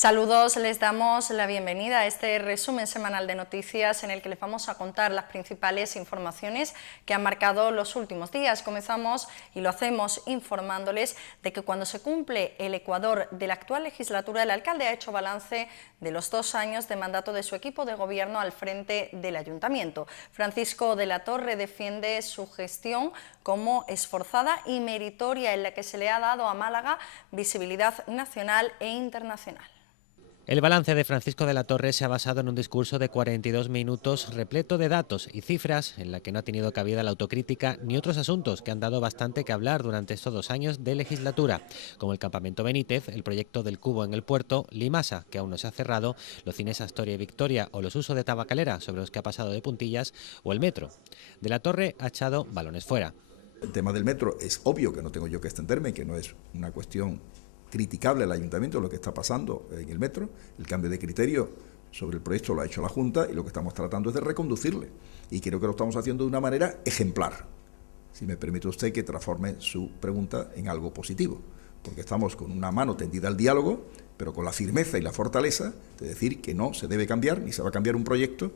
Saludos, les damos la bienvenida a este resumen semanal de noticias en el que les vamos a contar las principales informaciones que han marcado los últimos días. Comenzamos y lo hacemos informándoles de que cuando se cumple el ecuador de la actual legislatura, el alcalde ha hecho balance de los 2 años de mandato de su equipo de gobierno al frente del ayuntamiento. Francisco de la Torre defiende su gestión como esforzada y meritoria, en la que se le ha dado a Málaga visibilidad nacional e internacional. El balance de Francisco de la Torre se ha basado en un discurso de 42 minutos repleto de datos y cifras, en la que no ha tenido cabida la autocrítica ni otros asuntos que han dado bastante que hablar durante estos 2 años de legislatura, como el campamento Benítez, el proyecto del cubo en el puerto, Limasa, que aún no se ha cerrado, los cines Astoria y Victoria o los usos de tabacalera, sobre los que ha pasado de puntillas, o el metro. De la Torre ha echado balones fuera. El tema del metro es obvio que no tengo yo que extenderme, que no es una cuestión criticable al ayuntamiento lo que está pasando en el metro. El cambio de criterio sobre el proyecto lo ha hecho la Junta y lo que estamos tratando es de reconducirle. Y creo que lo estamos haciendo de una manera ejemplar. Si me permite usted que transforme su pregunta en algo positivo, porque estamos con una mano tendida al diálogo, pero con la firmeza y la fortaleza de decir que no se debe cambiar, ni se va a cambiar un proyecto.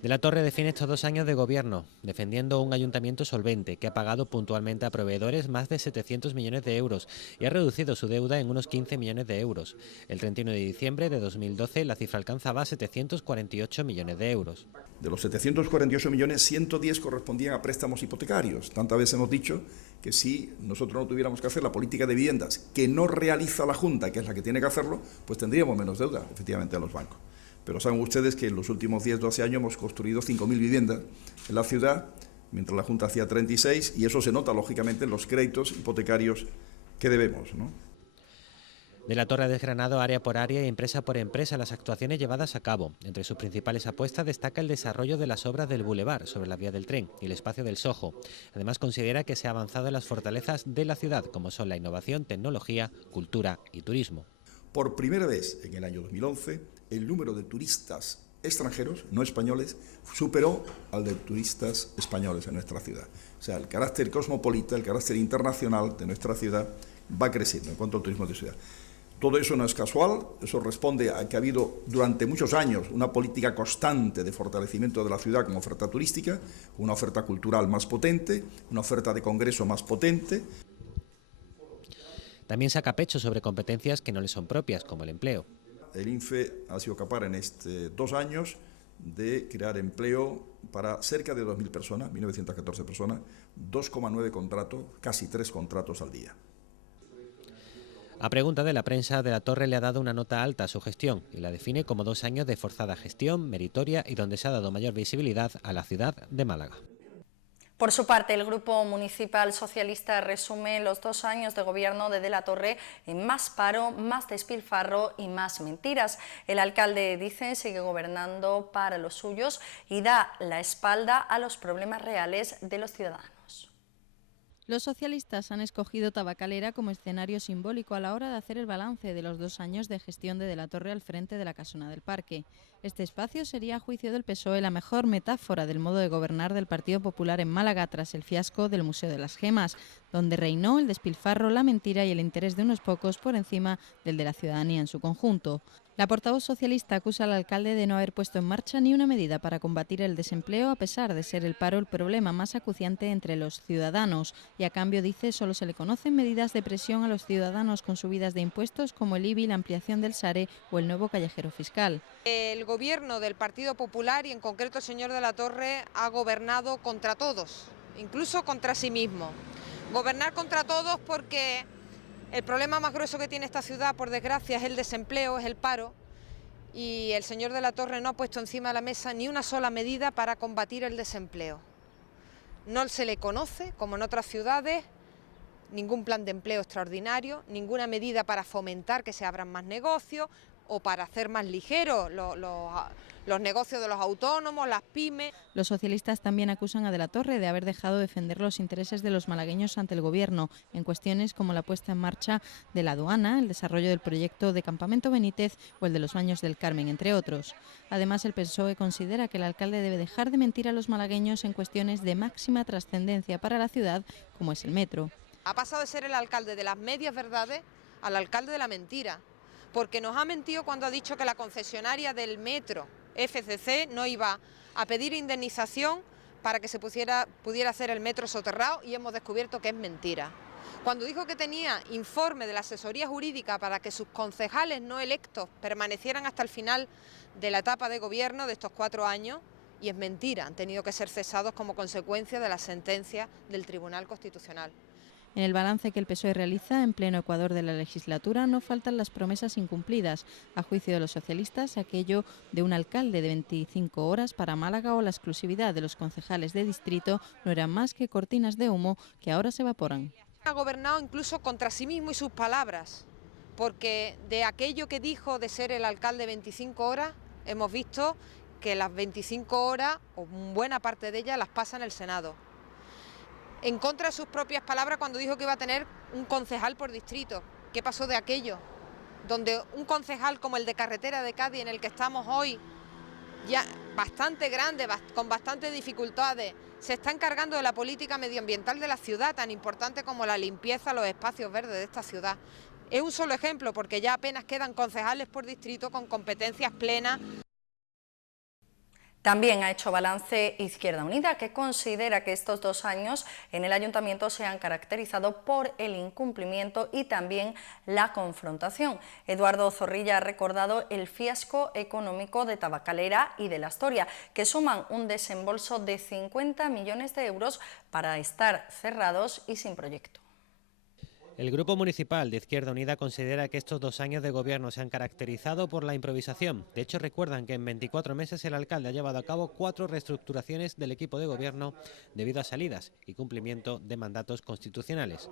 De la Torre define estos 2 años de gobierno, defendiendo un ayuntamiento solvente que ha pagado puntualmente a proveedores más de 700 millones de euros y ha reducido su deuda en unos 15 millones de euros. El 31 de diciembre de 2012 la cifra alcanzaba 748 millones de euros. De los 748 millones, 110 correspondían a préstamos hipotecarios. Tantas veces hemos dicho que si nosotros no tuviéramos que hacer la política de viviendas que no realiza la Junta, que es la que tiene que hacerlo, pues tendríamos menos deuda, efectivamente, a los bancos. Pero saben ustedes que en los últimos 10-12 años hemos construido 5.000 viviendas en la ciudad, mientras la Junta hacía 36, y eso se nota, lógicamente, en los créditos hipotecarios que debemos, ¿no? De la Torre ha desgranado área por área y empresa por empresa las actuaciones llevadas a cabo. Entre sus principales apuestas destaca el desarrollo de las obras del Boulevard sobre la vía del tren y el espacio del Soho. Además considera que se ha avanzado en las fortalezas de la ciudad, como son la innovación, tecnología, cultura y turismo. Por primera vez en el año 2011, el número de turistas extranjeros, no españoles, superó al de turistas españoles en nuestra ciudad. O sea, el carácter cosmopolita, el carácter internacional de nuestra ciudad va creciendo en cuanto al turismo de ciudad. Todo eso no es casual, eso responde a que ha habido durante muchos años una política constante de fortalecimiento de la ciudad como oferta turística, una oferta cultural más potente, una oferta de congreso más potente. También saca pecho sobre competencias que no le son propias, como el empleo. El INFE ha sido capaz en estos 2 años de crear empleo para cerca de 2.000 personas, 1.914 personas, 2,9 contratos, casi 3 contratos al día. A pregunta de la prensa, de la Torre le ha dado una nota alta a su gestión y la define como 2 años de forzada gestión, meritoria y donde se ha dado mayor visibilidad a la ciudad de Málaga. Por su parte, el Grupo Municipal Socialista resume los 2 años de gobierno de la Torre en más paro, más despilfarro y más mentiras. El alcalde, dice, sigue gobernando para los suyos y da la espalda a los problemas reales de los ciudadanos. Los socialistas han escogido Tabacalera como escenario simbólico a la hora de hacer el balance de los 2 años de gestión de la Torre al frente de la Casona del Parque. Este espacio sería, a juicio del PSOE, la mejor metáfora del modo de gobernar del Partido Popular en Málaga tras el fiasco del Museo de las Gemas, donde reinó el despilfarro, la mentira y el interés de unos pocos por encima del de la ciudadanía en su conjunto. La portavoz socialista acusa al alcalde de no haber puesto en marcha ni una medida para combatir el desempleo, a pesar de ser el paro el problema más acuciante entre los ciudadanos. Y a cambio, dice, solo se le conocen medidas de presión a los ciudadanos con subidas de impuestos como el IBI, la ampliación del SARE o el nuevo callejero fiscal. El gobierno del Partido Popular y en concreto el señor de la Torre ha gobernado contra todos, incluso contra sí mismo. Gobernar contra todos porque el problema más grueso que tiene esta ciudad, por desgracia, es el desempleo, es el paro, y el señor de la Torre no ha puesto encima de la mesa ni una sola medida para combatir el desempleo. No se le conoce, como en otras ciudades, ningún plan de empleo extraordinario, ninguna medida para fomentar que se abran más negocios o para hacer más ligeros los negocios de los autónomos, las pymes. Los socialistas también acusan a De la Torre de haber dejado de defender los intereses de los malagueños ante el Gobierno en cuestiones como la puesta en marcha de la aduana, el desarrollo del proyecto de Campamento Benítez o el de los Baños del Carmen, entre otros. Además, el PSOE considera que el alcalde debe dejar de mentir a los malagueños en cuestiones de máxima trascendencia para la ciudad, como es el metro. Ha pasado de ser el alcalde de las medias verdades al alcalde de la mentira. porque nos ha mentido cuando ha dicho que la concesionaria del metro FCC no iba a pedir indemnización para que se pudiera hacer el metro soterrado, y hemos descubierto que es mentira. Cuando dijo que tenía informe de la asesoría jurídica para que sus concejales no electos permanecieran hasta el final de la etapa de gobierno de estos 4 años, y es mentira, han tenido que ser cesados como consecuencia de la sentencia del Tribunal Constitucional. En el balance que el PSOE realiza en pleno Ecuador de la legislatura no faltan las promesas incumplidas. A juicio de los socialistas, aquello de un alcalde de 25 horas para Málaga o la exclusividad de los concejales de distrito no eran más que cortinas de humo que ahora se evaporan. Ha gobernado incluso contra sí mismo y sus palabras, porque de aquello que dijo de ser el alcalde 25 horas, hemos visto que las 25 horas, o buena parte de ellas, las pasa en el Senado. En contra de sus propias palabras cuando dijo que iba a tener un concejal por distrito. ¿Qué pasó de aquello? Donde un concejal como el de Carretera de Cádiz, en el que estamos hoy, ya bastante grande, con bastantes dificultades, se está encargando de la política medioambiental de la ciudad, tan importante como la limpieza, los espacios verdes de esta ciudad. Es un solo ejemplo, porque ya apenas quedan concejales por distrito con competencias plenas. También ha hecho balance Izquierda Unida, que considera que estos 2 años en el ayuntamiento se han caracterizado por el incumplimiento y también la confrontación. Eduardo Zorrilla ha recordado el fiasco económico de Tabacalera y de La Astoria, que suman un desembolso de 50 millones de euros para estar cerrados y sin proyecto. El Grupo Municipal de Izquierda Unida considera que estos 2 años de gobierno se han caracterizado por la improvisación. De hecho, recuerdan que en 24 meses el alcalde ha llevado a cabo 4 reestructuraciones del equipo de gobierno debido a salidas y cumplimiento de mandatos constitucionales.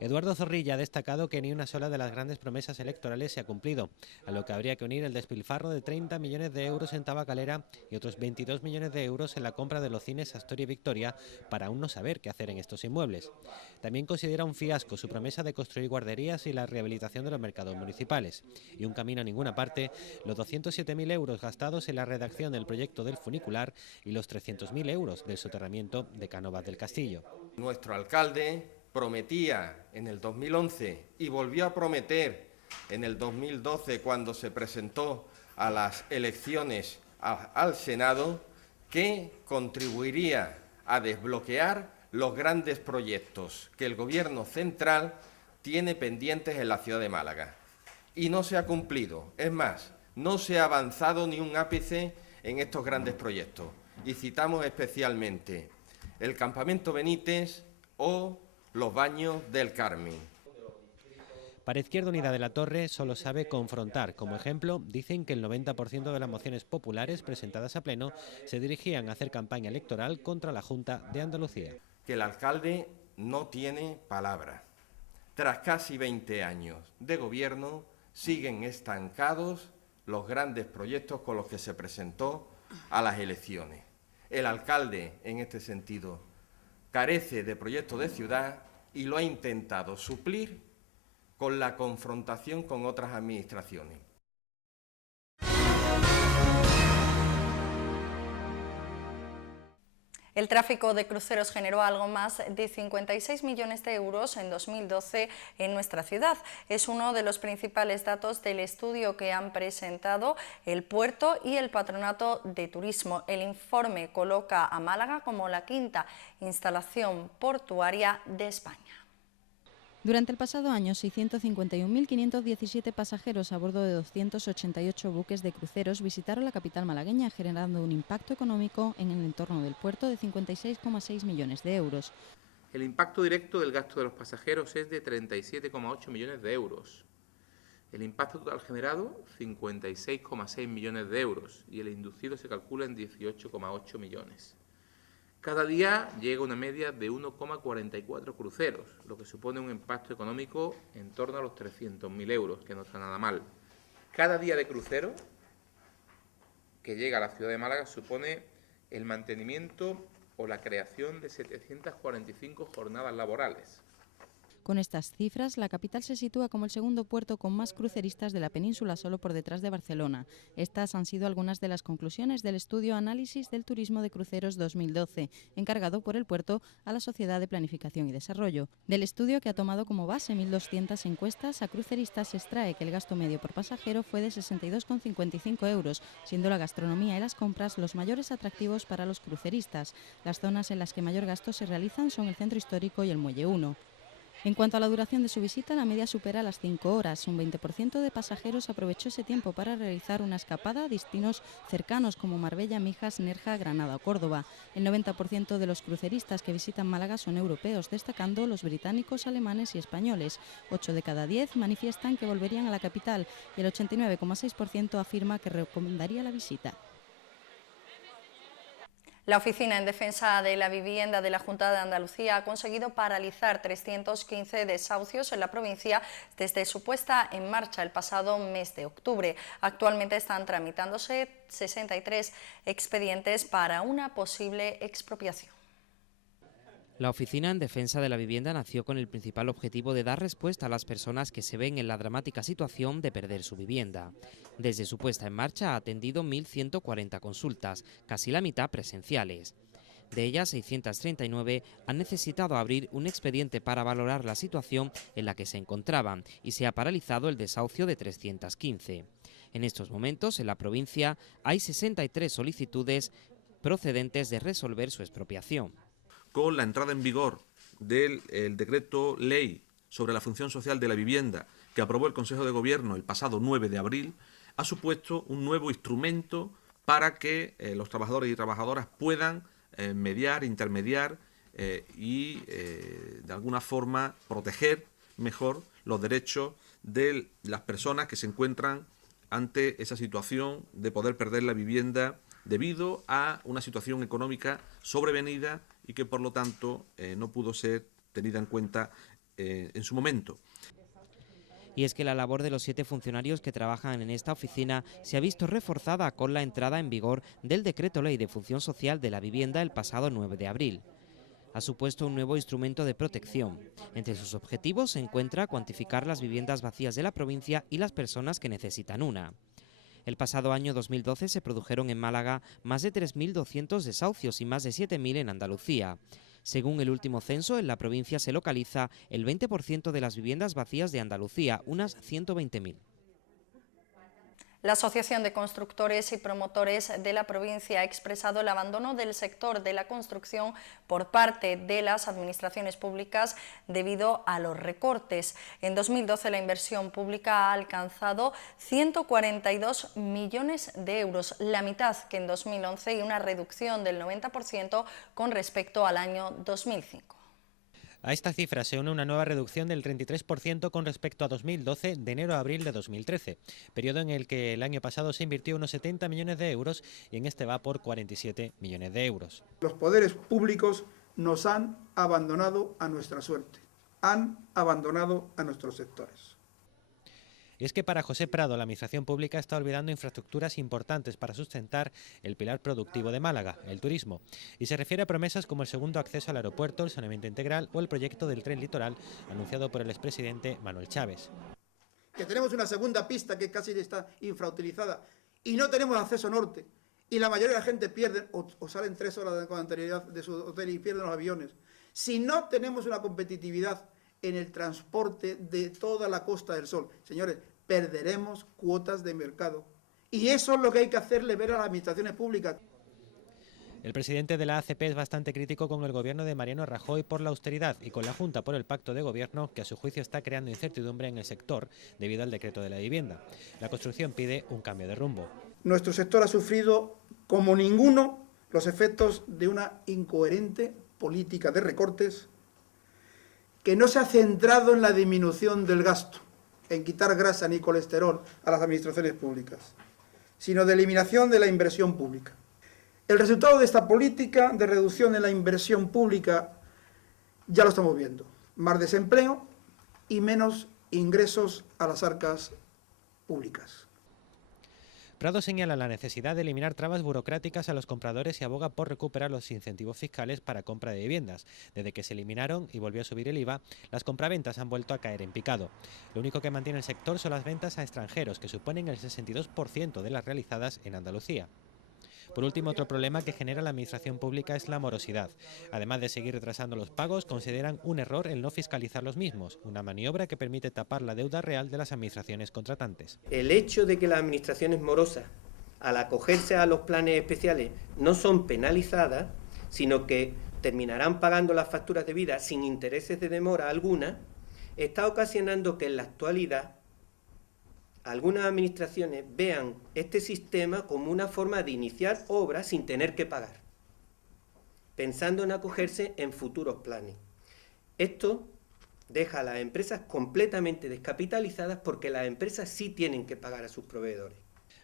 Eduardo Zorrilla ha destacado que ni una sola de las grandes promesas electorales se ha cumplido, a lo que habría que unir el despilfarro de 30 millones de euros en Tabacalera y otros 22 millones de euros en la compra de los cines Astoria y Victoria para aún no saber qué hacer en estos inmuebles. También considera un fiasco su promesa de construir guarderías y la rehabilitación de los mercados municipales. Y un camino a ninguna parte, los 207.000 euros gastados en la redacción del proyecto del funicular y los 300.000 euros del soterramiento de Cánovas del Castillo. Nuestro alcalde prometía en el 2011 y volvió a prometer en el 2012 cuando se presentó a las elecciones al Senado que contribuiría a desbloquear los grandes proyectos que el Gobierno central tiene pendientes en la ciudad de Málaga. Y no se ha cumplido. Es más, no se ha avanzado ni un ápice en estos grandes proyectos. Y citamos especialmente el Campamento Benítez o los baños del Carmen. Para Izquierda Unida de la Torre solo sabe confrontar. Como ejemplo, dicen que el 90% de las mociones populares presentadas a pleno se dirigían a hacer campaña electoral contra la Junta de Andalucía. Que el alcalde no tiene palabra. Tras casi 20 años de gobierno, siguen estancados los grandes proyectos con los que se presentó a las elecciones. El alcalde, en este sentido, carece de proyecto de ciudad y lo ha intentado suplir con la confrontación con otras administraciones. El tráfico de cruceros generó algo más de 56 millones de euros en 2012 en nuestra ciudad. Es uno de los principales datos del estudio que han presentado el Puerto y el Patronato de Turismo. El informe coloca a Málaga como la 5ª instalación portuaria de España. Durante el pasado año, 651.517 pasajeros a bordo de 288 buques de cruceros visitaron la capital malagueña, generando un impacto económico en el entorno del puerto de 56,6 millones de euros. El impacto directo del gasto de los pasajeros es de 37,8 millones de euros. El impacto total generado, 56,6 millones de euros, y el inducido se calcula en 18,8 millones. Cada día llega una media de 1,44 cruceros, lo que supone un impacto económico en torno a los 300.000 euros, que no está nada mal. Cada día de crucero que llega a la ciudad de Málaga supone el mantenimiento o la creación de 745 jornadas laborales. Con estas cifras, la capital se sitúa como el segundo puerto con más cruceristas de la península, solo por detrás de Barcelona. Estas han sido algunas de las conclusiones del estudio Análisis del Turismo de Cruceros 2012, encargado por el puerto a la Sociedad de Planificación y Desarrollo. Del estudio, que ha tomado como base 1.200 encuestas a cruceristas, se extrae que el gasto medio por pasajero fue de 62,55 euros, siendo la gastronomía y las compras los mayores atractivos para los cruceristas. Las zonas en las que mayor gasto se realizan son el Centro Histórico y el Muelle 1. En cuanto a la duración de su visita, la media supera las 5 horas. Un 20% de pasajeros aprovechó ese tiempo para realizar una escapada a destinos cercanos como Marbella, Mijas, Nerja, Granada o Córdoba. El 90% de los cruceristas que visitan Málaga son europeos, destacando los británicos, alemanes y españoles. 8 de cada 10 manifiestan que volverían a la capital y el 89,6% afirma que recomendaría la visita. La Oficina en Defensa de la Vivienda de la Junta de Andalucía ha conseguido paralizar 315 desahucios en la provincia desde su puesta en marcha el pasado mes de octubre. Actualmente están tramitándose 63 expedientes para una posible expropiación. La Oficina en Defensa de la Vivienda nació con el principal objetivo de dar respuesta a las personas que se ven en la dramática situación de perder su vivienda. Desde su puesta en marcha ha atendido 1.140 consultas, casi la mitad presenciales. De ellas, 639 han necesitado abrir un expediente para valorar la situación en la que se encontraban y se ha paralizado el desahucio de 315. En estos momentos, en la provincia, hay 63 solicitudes procedentes de resolver su expropiación. Con la entrada en vigor del decreto ley sobre la función social de la vivienda que aprobó el Consejo de Gobierno el pasado 9 de abril, ha supuesto un nuevo instrumento para que los trabajadores y trabajadoras puedan mediar, intermediar y de alguna forma proteger mejor los derechos de las personas que se encuentran ante esa situación de poder perder la vivienda debido a una situación económica sobrevenida y que por lo tanto no pudo ser tenida en cuenta en su momento. Y es que la labor de los 7 funcionarios que trabajan en esta oficina se ha visto reforzada con la entrada en vigor del Decreto Ley de Función Social de la Vivienda el pasado 9 de abril. Ha supuesto un nuevo instrumento de protección. Entre sus objetivos se encuentra cuantificar las viviendas vacías de la provincia y las personas que necesitan una. El pasado año 2012 se produjeron en Málaga más de 3.200 desahucios y más de 7.000 en Andalucía. Según el último censo, en la provincia se localiza el 20% de las viviendas vacías de Andalucía, unas 120.000. La Asociación de Constructores y Promotores de la provincia ha expresado el abandono del sector de la construcción por parte de las administraciones públicas debido a los recortes. En 2012 la inversión pública ha alcanzado 142 millones de euros, la mitad que en 2011 y una reducción del 90% con respecto al año 2005. A esta cifra se une una nueva reducción del 33% con respecto a 2012 de enero a abril de 2013, periodo en el que el año pasado se invirtió unos 70 millones de euros y en este va por 47 millones de euros. Los poderes públicos nos han abandonado a nuestra suerte, han abandonado a nuestros sectores. Y es que para José Prado la administración pública está olvidando infraestructuras importantes para sustentar el pilar productivo de Málaga, el turismo. Y se refiere a promesas como el segundo acceso al aeropuerto, el saneamiento integral o el proyecto del tren litoral anunciado por el expresidente Manuel Chávez. Que tenemos una segunda pista que casi está infrautilizada y no tenemos acceso norte. Y la mayoría de la gente pierde o salen 3 horas con anterioridad de su hotel y pierden los aviones. Si no tenemos una competitividad en el transporte de toda la Costa del Sol, señores, perderemos cuotas de mercado. Y eso es lo que hay que hacerle ver a las administraciones públicas. El presidente de la ACP es bastante crítico con el gobierno de Mariano Rajoy por la austeridad y con la Junta por el pacto de gobierno que a su juicio está creando incertidumbre en el sector debido al decreto de la vivienda. La construcción pide un cambio de rumbo. Nuestro sector ha sufrido como ninguno los efectos de una incoherente política de recortes que no se ha centrado en la disminución del gasto, en quitar grasa ni colesterol a las administraciones públicas, sino de eliminación de la inversión pública. El resultado de esta política de reducción en la inversión pública ya lo estamos viendo. Más desempleo y menos ingresos a las arcas públicas. Prado señala la necesidad de eliminar trabas burocráticas a los compradores y aboga por recuperar los incentivos fiscales para compra de viviendas. Desde que se eliminaron y volvió a subir el IVA, las compraventas han vuelto a caer en picado. Lo único que mantiene el sector son las ventas a extranjeros, que suponen el 62% de las realizadas en Andalucía. Por último, otro problema que genera la administración pública es la morosidad. Además de seguir retrasando los pagos, consideran un error el no fiscalizar los mismos, una maniobra que permite tapar la deuda real de las administraciones contratantes. El hecho de que las administraciones morosas, al acogerse a los planes especiales, no son penalizadas, sino que terminarán pagando las facturas debidas sin intereses de demora alguna, está ocasionando que en la actualidad algunas administraciones vean este sistema como una forma de iniciar obras sin tener que pagar, pensando en acogerse en futuros planes. Esto deja a las empresas completamente descapitalizadas porque las empresas sí tienen que pagar a sus proveedores.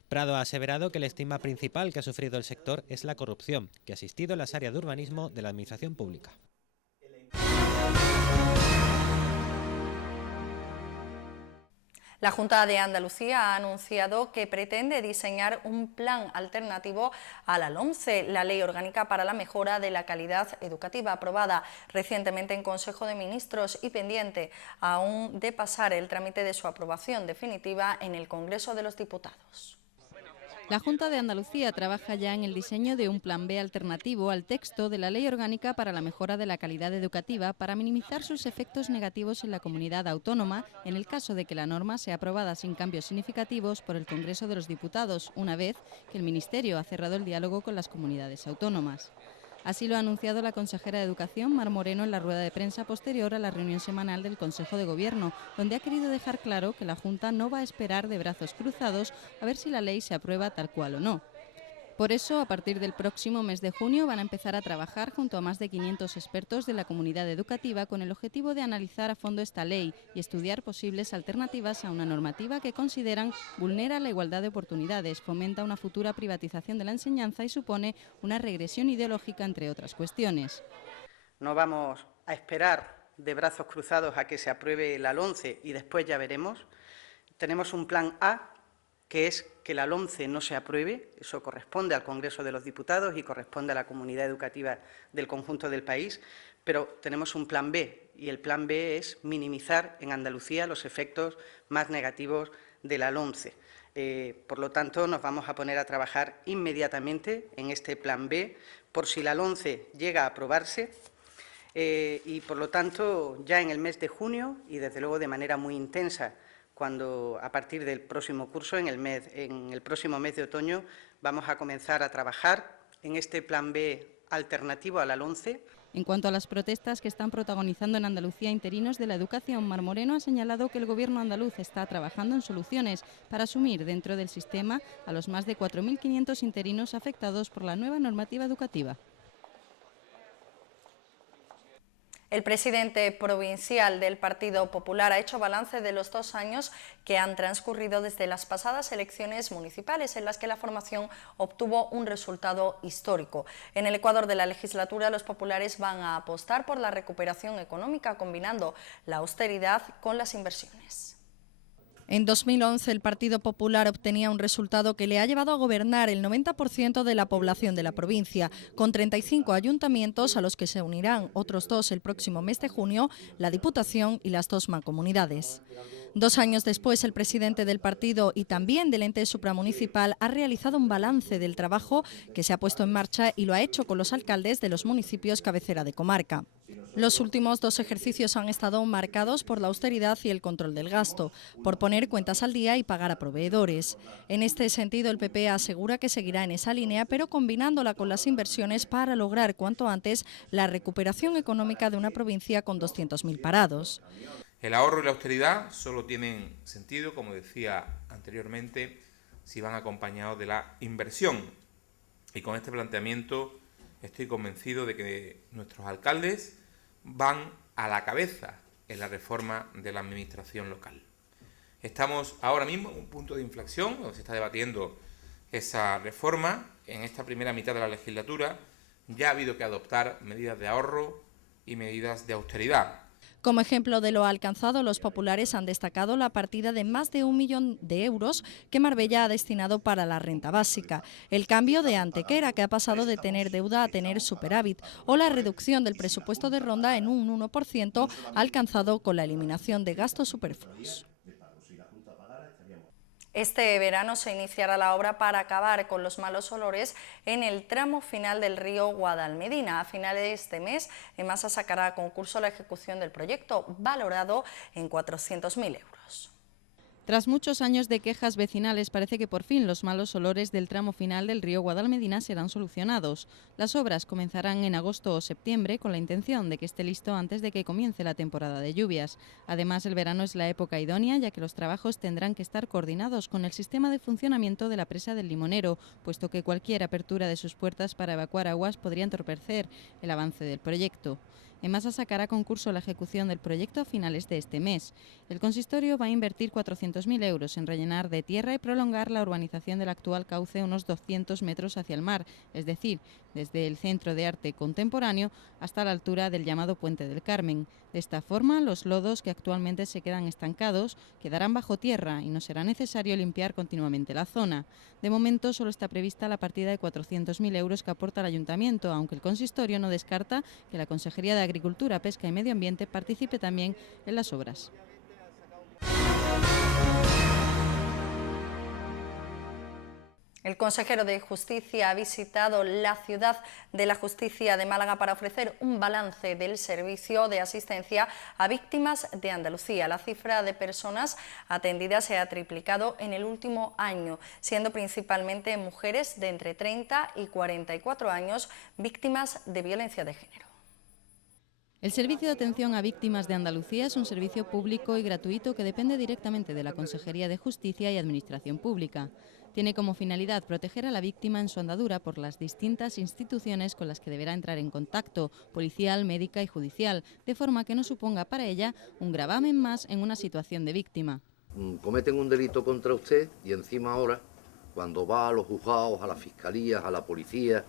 Prado ha aseverado que el estigma principal que ha sufrido el sector es la corrupción, que ha existido en las áreas de urbanismo de la administración pública. La Junta de Andalucía ha anunciado que pretende diseñar un plan alternativo a la LOMCE, la Ley Orgánica para la Mejora de la Calidad Educativa, aprobada recientemente en Consejo de Ministros y pendiente aún de pasar el trámite de su aprobación definitiva en el Congreso de los Diputados. La Junta de Andalucía trabaja ya en el diseño de un plan B alternativo al texto de la Ley Orgánica para la Mejora de la Calidad Educativa para minimizar sus efectos negativos en la comunidad autónoma en el caso de que la norma sea aprobada sin cambios significativos por el Congreso de los Diputados, una vez que el Ministerio ha cerrado el diálogo con las comunidades autónomas. Así lo ha anunciado la consejera de Educación, Mar Moreno, en la rueda de prensa posterior a la reunión semanal del Consejo de Gobierno, donde ha querido dejar claro que la Junta no va a esperar de brazos cruzados a ver si la ley se aprueba tal cual o no. Por eso, a partir del próximo mes de junio van a empezar a trabajar junto a más de 500 expertos de la comunidad educativa con el objetivo de analizar a fondo esta ley y estudiar posibles alternativas a una normativa que consideran vulnera la igualdad de oportunidades, fomenta una futura privatización de la enseñanza y supone una regresión ideológica, entre otras cuestiones. No vamos a esperar de brazos cruzados a que se apruebe la LOMCE y después ya veremos. Tenemos un plan A, que es que la LOMCE no se apruebe, eso corresponde al Congreso de los Diputados y corresponde a la comunidad educativa del conjunto del país, pero tenemos un plan B, y el plan B es minimizar en Andalucía los efectos más negativos de la LOMCE. Por lo tanto, nos vamos a poner a trabajar inmediatamente en este plan B, por si la LOMCE llega a aprobarse, y por lo tanto, ya en el mes de junio, y desde luego de manera muy intensa, cuando a partir del próximo curso, en el próximo mes de otoño, vamos a comenzar a trabajar en este plan B alternativo a la LOMCE. En cuanto a las protestas que están protagonizando en Andalucía interinos de la educación, Mar Moreno ha señalado que el Gobierno andaluz está trabajando en soluciones para asumir dentro del sistema a los más de 4.500 interinos afectados por la nueva normativa educativa. El presidente provincial del Partido Popular ha hecho balance de los 2 años que han transcurrido desde las pasadas elecciones municipales, en las que la formación obtuvo un resultado histórico. En el Ecuador de la legislatura, los populares van a apostar por la recuperación económica, combinando la austeridad con las inversiones. En 2011 el Partido Popular obtenía un resultado que le ha llevado a gobernar el 90% de la población de la provincia, con 35 ayuntamientos a los que se unirán otros 2 el próximo mes de junio, la Diputación y las 2 mancomunidades. 2 años después, el presidente del partido y también del ente supramunicipal ha realizado un balance del trabajo que se ha puesto en marcha y lo ha hecho con los alcaldes de los municipios cabecera de comarca. Los últimos 2 ejercicios han estado marcados por la austeridad y el control del gasto, por poner cuentas al día y pagar a proveedores. En este sentido, el PP asegura que seguirá en esa línea, pero combinándola con las inversiones para lograr cuanto antes la recuperación económica de una provincia con 200.000 parados. El ahorro y la austeridad solo tienen sentido, como decía anteriormente, si van acompañados de la inversión. Y con este planteamiento estoy convencido de que nuestros alcaldes van a la cabeza en la reforma de la administración local. Estamos ahora mismo en un punto de inflexión donde se está debatiendo esa reforma. En esta primera mitad de la legislatura ya ha habido que adoptar medidas de ahorro y medidas de austeridad. Como ejemplo de lo alcanzado, los populares han destacado la partida de más de 1 millón de euros que Marbella ha destinado para la renta básica, el cambio de Antequera, que ha pasado de tener deuda a tener superávit, o la reducción del presupuesto de Ronda en un 1% alcanzado con la eliminación de gastos superfluos. Este verano se iniciará la obra para acabar con los malos olores en el tramo final del río Guadalmedina. A finales de mes, EMASA sacará a concurso la ejecución del proyecto, valorado en 400.000 euros. Tras muchos años de quejas vecinales, parece que por fin los malos olores del tramo final del río Guadalmedina serán solucionados. Las obras comenzarán en agosto o septiembre con la intención de que esté listo antes de que comience la temporada de lluvias. Además, el verano es la época idónea, ya que los trabajos tendrán que estar coordinados con el sistema de funcionamiento de la presa del Limonero, puesto que cualquier apertura de sus puertas para evacuar aguas podría entorpecer el avance del proyecto. EMASA sacará a concurso la ejecución del proyecto a finales de este mes. El consistorio va a invertir 400.000 euros en rellenar de tierra y prolongar la urbanización del actual cauce unos 200 metros hacia el mar, es decir, desde el Centro de Arte Contemporáneo hasta la altura del llamado Puente del Carmen. De esta forma, los lodos que actualmente se quedan estancados quedarán bajo tierra y no será necesario limpiar continuamente la zona. De momento, solo está prevista la partida de 400.000 euros que aporta el Ayuntamiento, aunque el consistorio no descarta que la Consejería de Agricultura, Pesca y Medio Ambiente participe también en las obras. El consejero de Justicia ha visitado la Ciudad de la Justicia de Málaga para ofrecer un balance del servicio de asistencia a víctimas de Andalucía. La cifra de personas atendidas se ha triplicado en el último año, siendo principalmente mujeres de entre 30 y 44 años víctimas de violencia de género. El Servicio de Atención a Víctimas de Andalucía es un servicio público y gratuito que depende directamente de la Consejería de Justicia y Administración Pública. Tiene como finalidad proteger a la víctima en su andadura por las distintas instituciones con las que deberá entrar en contacto, policial, médica y judicial, de forma que no suponga para ella un gravamen más en una situación de víctima. Cometen un delito contra usted y encima ahora, cuando va a los juzgados, a las fiscalías, a la policía,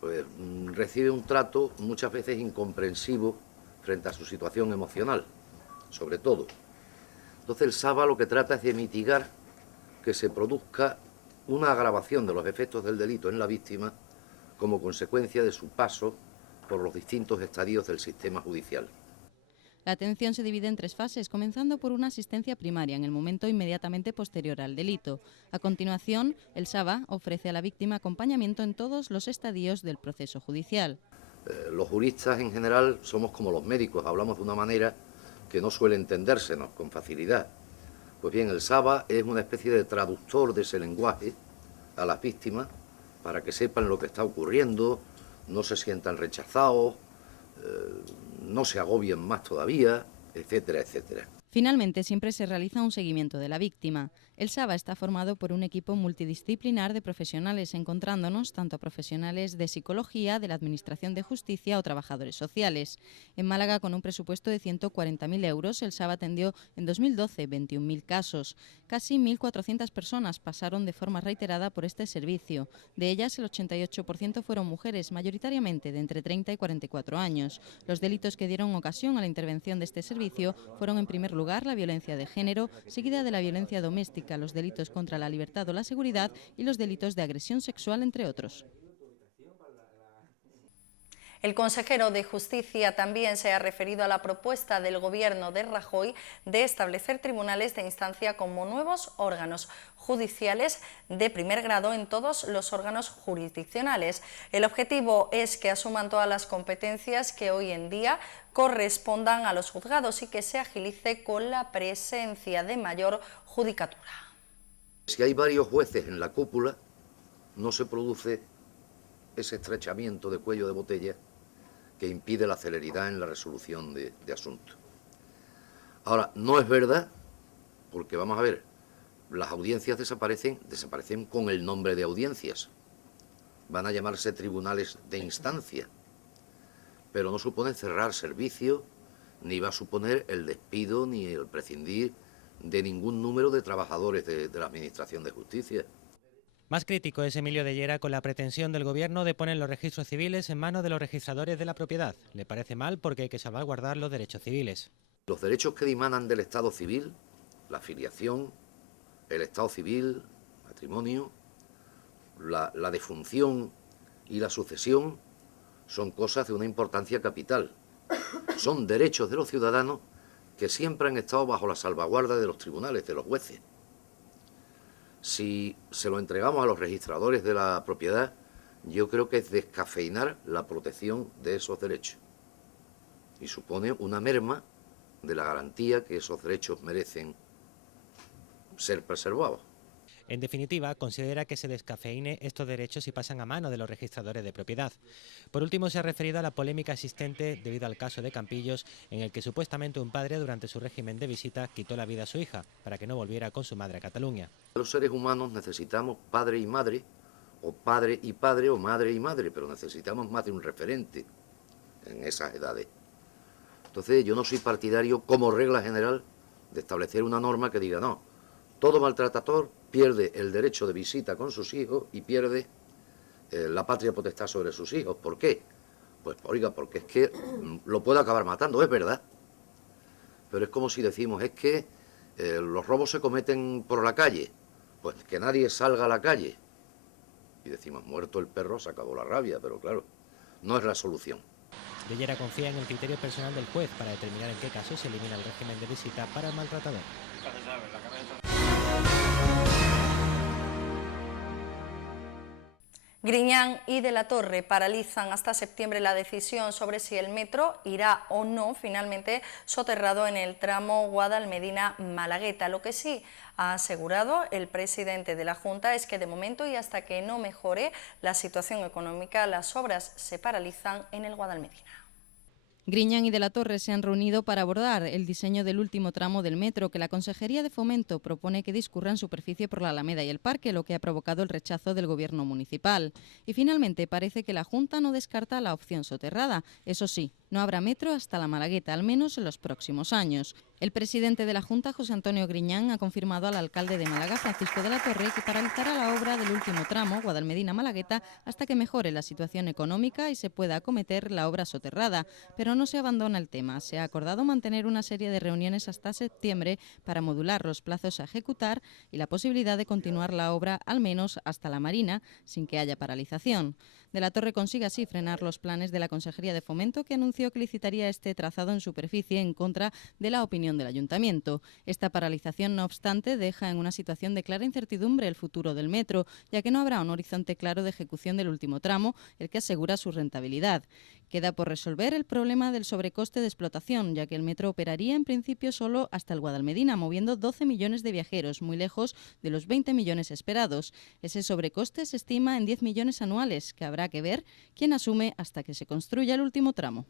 pues recibe un trato muchas veces incomprensivo frente a su situación emocional, sobre todo. Entonces el SABA lo que trata es de mitigar que se produzca una agravación de los efectos del delito en la víctima como consecuencia de su paso por los distintos estadios del sistema judicial. La atención se divide en 3 fases, comenzando por una asistencia primaria en el momento inmediatamente posterior al delito. A continuación, el SABA ofrece a la víctima acompañamiento en todos los estadios del proceso judicial. Los juristas en general somos como los médicos, hablamos de una manera que no suele entendérsenos con facilidad. Pues bien, el SABA es una especie de traductor de ese lenguaje a las víctimas para que sepan lo que está ocurriendo, no se sientan rechazados, no se agobien más todavía, etcétera, etcétera. Finalmente, siempre se realiza un seguimiento de la víctima. El SABA está formado por un equipo multidisciplinar de profesionales, encontrándonos tanto profesionales de psicología, de la Administración de Justicia o trabajadores sociales. En Málaga, con un presupuesto de 140.000 euros, el SABA atendió en 2012 21.000 casos. Casi 1.400 personas pasaron de forma reiterada por este servicio. De ellas, el 88% fueron mujeres, mayoritariamente de entre 30 y 44 años. Los delitos que dieron ocasión a la intervención de este servicio fueron, en primer lugar, la violencia de género, seguida de la violencia doméstica, los delitos contra la libertad o la seguridad y los delitos de agresión sexual, entre otros. El consejero de Justicia también se ha referido a la propuesta del Gobierno de Rajoy de establecer tribunales de instancia como nuevos órganos judiciales de primer grado en todos los órganos jurisdiccionales. El objetivo es que asuman todas las competencias que hoy en día correspondan a los juzgados y que se agilice con la presencia de mayor judicatura. Si hay varios jueces en la cúpula, no se produce ese estrechamiento de cuello de botella que impide la celeridad en la resolución de asuntos. Ahora, no es verdad, porque vamos a ver, las audiencias desaparecen con el nombre de audiencias. Van a llamarse tribunales de instancia, pero no supone cerrar servicio, ni va a suponer el despido, ni el prescindir de ningún número de trabajadores de la Administración de Justicia. Más crítico es Emilio de Llera con la pretensión del Gobierno de poner los registros civiles en manos de los registradores de la propiedad. Le parece mal porque hay que salvaguardar los derechos civiles. Los derechos que dimanan del Estado civil, la filiación, el Estado civil, matrimonio, la defunción y la sucesión, son cosas de una importancia capital. Son derechos de los ciudadanos que siempre han estado bajo la salvaguarda de los tribunales, de los jueces. Si se lo entregamos a los registradores de la propiedad, yo creo que es descafeinar la protección de esos derechos y supone una merma de la garantía que esos derechos merecen ser preservados. En definitiva, considera que se descafeine estos derechos y pasan a mano de los registradores de propiedad. Por último, se ha referido a la polémica existente debido al caso de Campillos, en el que supuestamente un padre, durante su régimen de visita, quitó la vida a su hija para que no volviera con su madre a Cataluña. Los seres humanos necesitamos padre y madre, o padre y padre, o madre y madre, pero necesitamos más de un referente en esas edades. Entonces, yo no soy partidario, como regla general, de establecer una norma que diga, no, todo maltratador pierde el derecho de visita con sus hijos y pierde la patria potestad sobre sus hijos. ¿Por qué? Pues, oiga, porque es que lo puede acabar matando, es verdad. Pero es como si decimos, es que los robos se cometen por la calle, pues que nadie salga a la calle. Y decimos, muerto el perro, se acabó la rabia, pero claro, no es la solución. De Llera confía en el criterio personal del juez para determinar en qué casos se elimina el régimen de visita para el maltratador. Griñán y de la Torre paralizan hasta septiembre la decisión sobre si el metro irá o no finalmente soterrado en el tramo Guadalmedina-Malagueta. Lo que sí ha asegurado el presidente de la Junta es que de momento y hasta que no mejore la situación económica, las obras se paralizan en el Guadalmedina. Griñán y de la Torre se han reunido para abordar el diseño del último tramo del metro que la Consejería de Fomento propone que discurra en superficie por la Alameda y el Parque, lo que ha provocado el rechazo del Gobierno municipal. Y finalmente parece que la Junta no descarta la opción soterrada. Eso sí, no habrá metro hasta la Malagueta, al menos en los próximos años. El presidente de la Junta, José Antonio Griñán, ha confirmado al alcalde de Málaga, Francisco de la Torre, que paralizará la obra del último tramo, Guadalmedina-Malagueta, hasta que mejore la situación económica y se pueda acometer la obra soterrada. Pero no se abandona el tema. Se ha acordado mantener una serie de reuniones hasta septiembre para modular los plazos a ejecutar y la posibilidad de continuar la obra al menos hasta la Marina, sin que haya paralización. De la Torre consigue así frenar los planes de la Consejería de Fomento, que anunció que licitaría este trazado en superficie en contra de la opinión del Ayuntamiento. Esta paralización, no obstante, deja en una situación de clara incertidumbre el futuro del metro, ya que no habrá un horizonte claro de ejecución del último tramo, el que asegura su rentabilidad. Queda por resolver el problema del sobrecoste de explotación, ya que el metro operaría en principio solo hasta el Guadalmedina, moviendo 12 millones de viajeros, muy lejos de los 20 millones esperados. Ese sobrecoste se estima en 10 millones anuales, que habrá que ver quién asume hasta que se construya el último tramo.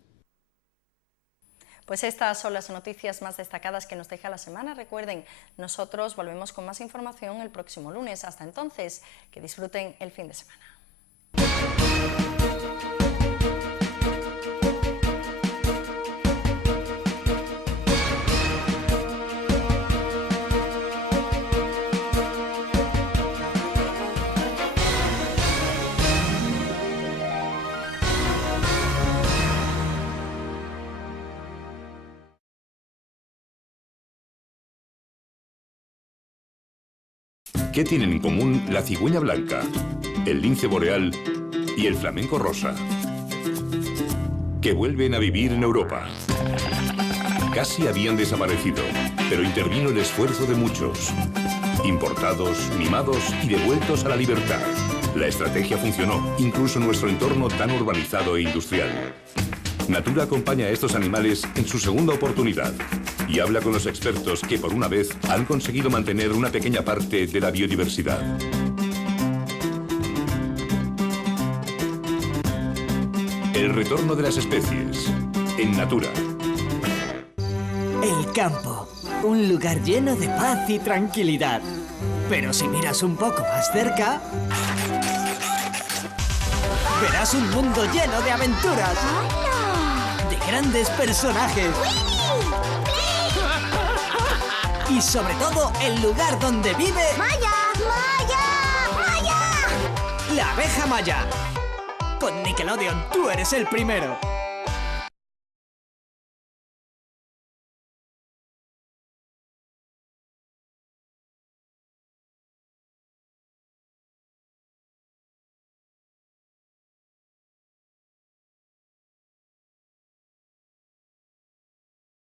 Pues estas son las noticias más destacadas que nos deja la semana. Recuerden, nosotros volvemos con más información el próximo lunes. Hasta entonces, que disfruten el fin de semana. ¿Qué tienen en común la cigüeña blanca, el lince boreal y el flamenco rosa? Que vuelven a vivir en Europa. Casi habían desaparecido, pero intervino el esfuerzo de muchos. Importados, mimados y devueltos a la libertad. La estrategia funcionó, incluso en nuestro entorno tan urbanizado e industrial. Natura acompaña a estos animales en su segunda oportunidad y habla con los expertos que por una vez han conseguido mantener una pequeña parte de la biodiversidad. El retorno de las especies en Natura. El campo, un lugar lleno de paz y tranquilidad. Pero si miras un poco más cerca, verás un mundo lleno de aventuras, de grandes personajes y sobre todo el lugar donde vive ¡Maya! ¡Maya! ¡Maya! La abeja maya. Con Nickelodeon tú eres el primero.